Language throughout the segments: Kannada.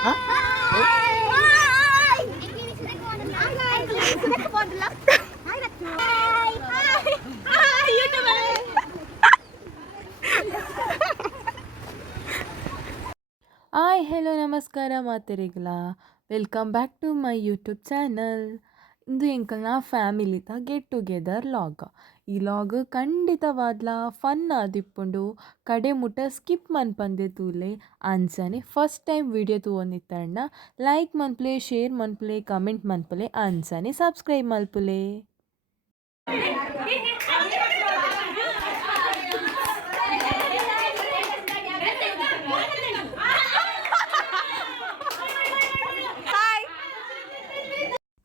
ಹಾಯ್ ಹೆಲೋ ನಮಸ್ಕಾರ ಮಾತೆರೆಗ್ಲ welcome back to my YouTube channel. ಇಂದು ಎಂಕಲ್ನ ಫ್ಯಾಮಿಲಿದ ಗೆಟ್ ಟುಗೆದರ್ ಲಾಗ್. ಈ ಲಾಗ್ ಖಂಡಿತವಾದ್ಲ ಫನ್ ಆದಿಪ್ಪುಂಡು ಕಡೆ ಮುಟ್ಟ ಸ್ಕಿಪ್ ಮನ್ಪಂದೆ ತೂಲೆ ಅನ್ಸನೆ ಫಸ್ಟ್ ಟೈಮ್ ವಿಡಿಯೋ ತೂವೊಂದಿತ್ತಂಡ ಲೈಕ್ ಮನ್ಪುಲೆ, ಶೇರ್ ಮನ್ಪುಲೆ, ಕಮೆಂಟ್ ಮನ್ಪುಲೆ, ಅನ್ಸನೆ ಸಬ್ಸ್ಕ್ರೈಬ್ ಮಲ್ಪುಲೆ.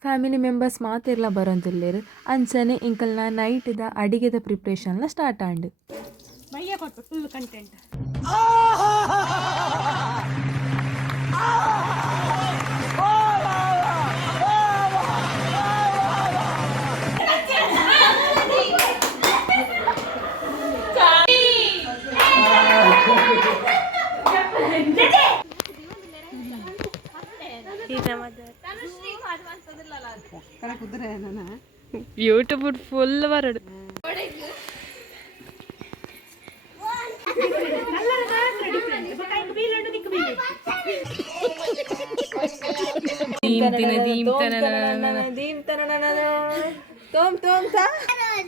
ಫ್ಯಾಮಿಲಿ ಮೆಂಬರ್ಸ್ ಮಾತೆರ್ಲ ಬರೋಂದುಲ್ಲೇರು ಅಂಚನೆ ಇಂಕಲ್ನ ನೈಟ್ದ ಅಡಿಗೆದ ಪ್ರಿಪ್ರೇಷನ್ಲ ಸ್ಟಾರ್ಟ್ ಆಂಡ್ ಮೈಯ ಕೊಟ್ಟು ಫುಲ್ ಕಂಟೆಂಟ್. ಯೂಟ್ಯೂಬ್ ಫುಲ್ ಬರಡು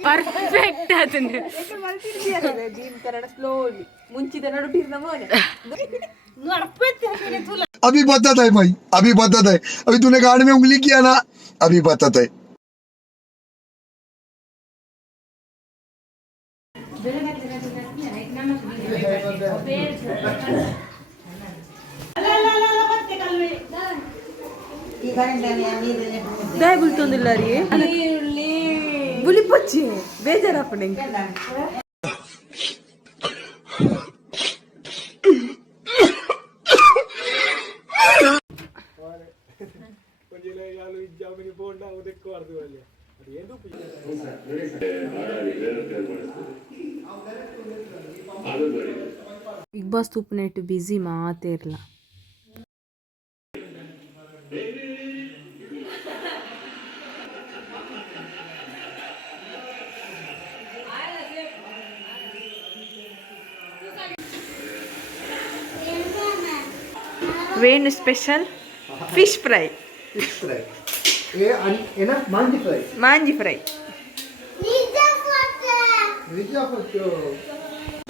ಪರ್ಫೆಕ್ಟ್ ಅದನ್ನ ಸ್ಲೋಲಿ ಮುಂಚಿದ अभी बताता है भाई, अभी बताता है. अभी तूने गाड़ी में उंगली किया ना, अभी बताता है. ಬುಲ್ತೊಂದಿಲ್ಲ ರೀ ಬುಲಿಪಚ್ಚಿ ಬೇಜಾರಪ್ಪಣೆ. ಬಿಗ್ ಬಾಸ್ ತೂಪುನೆಟ್ಟು ಬಿಸಿ ಮಾತೇರ್ಲ. Venu special fish fry. ಮಾಂಜಿ ಫ್ರೈ.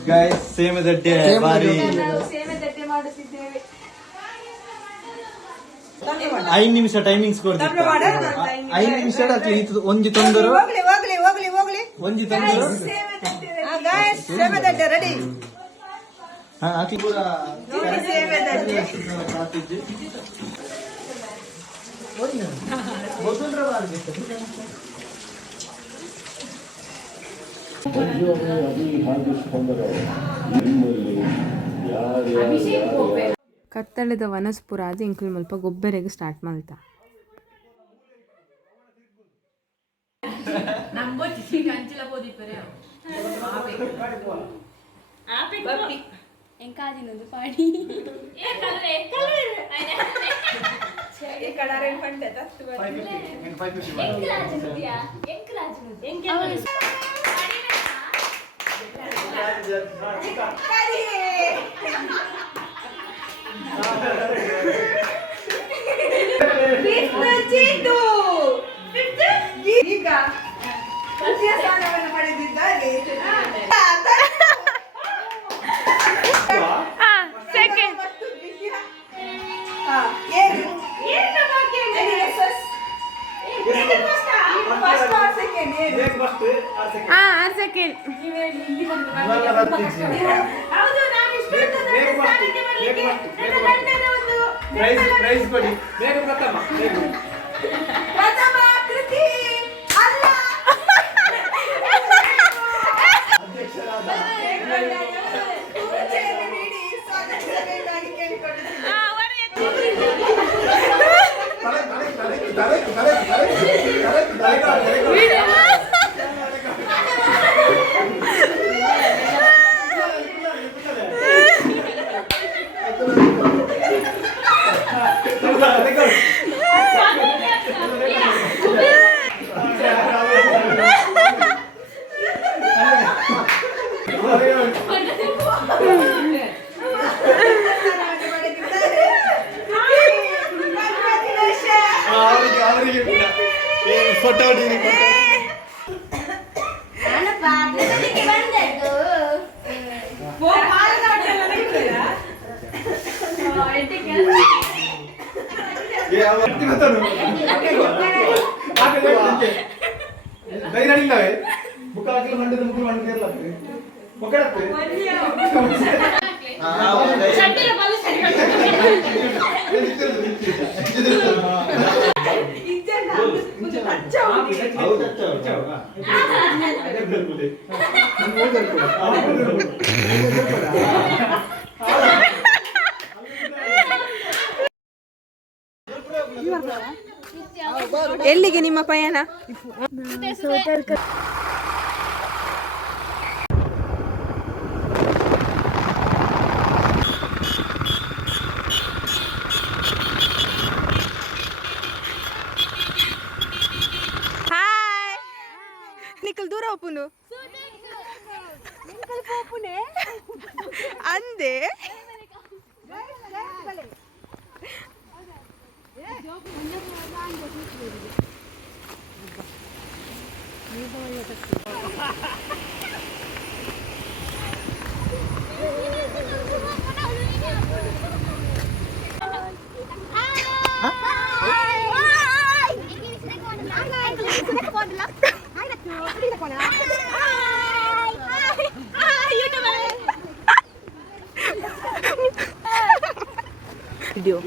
ಗೈಸ್ ಸೇಮ್ ದಡ್ಡೆ ಬಾರಿ 5 ನಿಮಿಷ ಟೈಮಿಂಗ್ಸ್ ಕೊಡ್ತಾರೆ. 5 ನಿಮಿಷ ಒಂಜಿ ತೊಂದರು ಒಂಜಿ ತೊಂದರು ರೆಡಿ. ಕತ್ತಳದ ವನಸ್ಪುರ ಅದು ಇಂಕ್ಲು ಮಲ್ಪ ಗೊಬ್ಬರೆಗೆ ಸ್ಟಾರ್ಟ್ ಮಾಡ್ತಾ. ಎಂಕಾಜಿನದು ಪಾಡಿ ಈಗ ಪಡೆದಿದ್ದಾರೆ. ಫೋಟೋ ಧೈರ್ಯ ಬುಕ್ ಹಾಕಿ ಮಂಡದ ಮುಗ್ಳು ಮಂಡ ಒಕ್ಕಡತ್ತೆ ಎಲ್ಲಿಗೆ ನಿಮ್ಮ ಪಯಣ? ಹಾಯ್ ನಿಖಲ್ ದೂರ ಒಪ್ಪುನು ಅಂದೆ ವಿಡಿಯೋ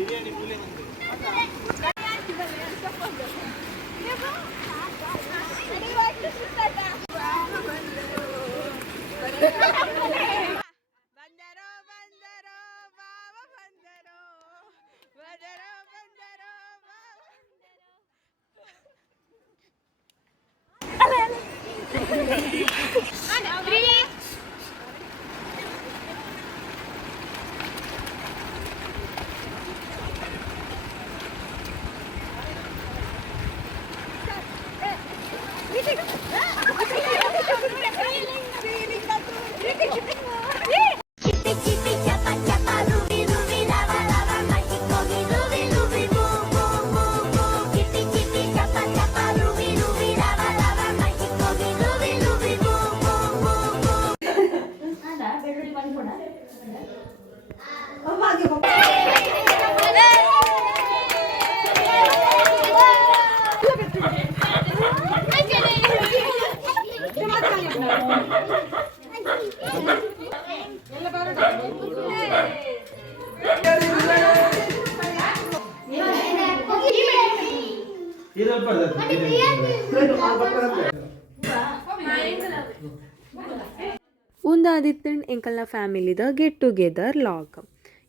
ಉಂದಾದಿತ್ತಂಡ್ ಎಂಕಲ್ನ ಫ್ಯಾಮಿಲಿದ ಗೆಟ್ ಟುಗೆದರ್ ಲಾಗ್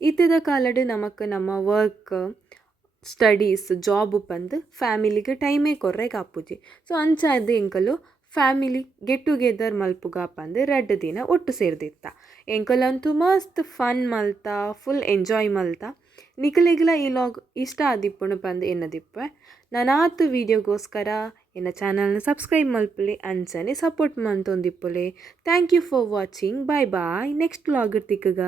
ಇತ್ತಿದ ಕಾಲಡ್ ನಮಕ್ ನಮ್ಮ ವರ್ಕ್ ಸ್ಟಡೀಸ್ ಜಾಬ್ ಪಂದ್ ಫ್ಯಾಮಿಲಿಗೆ ಟೈಮೇ ಕೊರ್ರೆಗ್ ಆಪುಜಿ. ಸೊ ಅಂಚಾದ್ ಎಂಕಲು ಫ್ಯಾಮಿಲಿ ಗೆಟ್ ಟುಗೆದರ್ ಮಲ್ಪುಗ ಪಂದ್ 2 ದಿನ ಒಟ್ಟು ಸೇರ್ದಿತ್ತ. ಎಂಕಲಂತೂ ಮಸ್ತ್ ಫನ್ ಮಲ್ತ ಫುಲ್ ಎಂಜಾಯ್ ಮಲ್ತ. ನಿಖಲಿಗ್ಲ ಈ ಲಾಗ್ ಇಷ್ಟ ಆದಿಪ್ಪುಣು ಪಂದ್ ಎನ್ನದಿಪ್ಪೆ. ನಾನಾತು ವೀಡಿಯೋಗೋಸ್ಕರ ಎನ್ನ ಚಾನಲ್ನ ಸಬ್ಸ್ಕ್ರೈಬ್ ಮಲ್ಪುಲೆ ಅಂಚನೆ ಸಪೋರ್ಟ್ ಮಂತೊಂದಿಪ್ಪುಲೆ. Thank you for watching. Bye bye. Next vlog ತಿಕ್ಕಗ.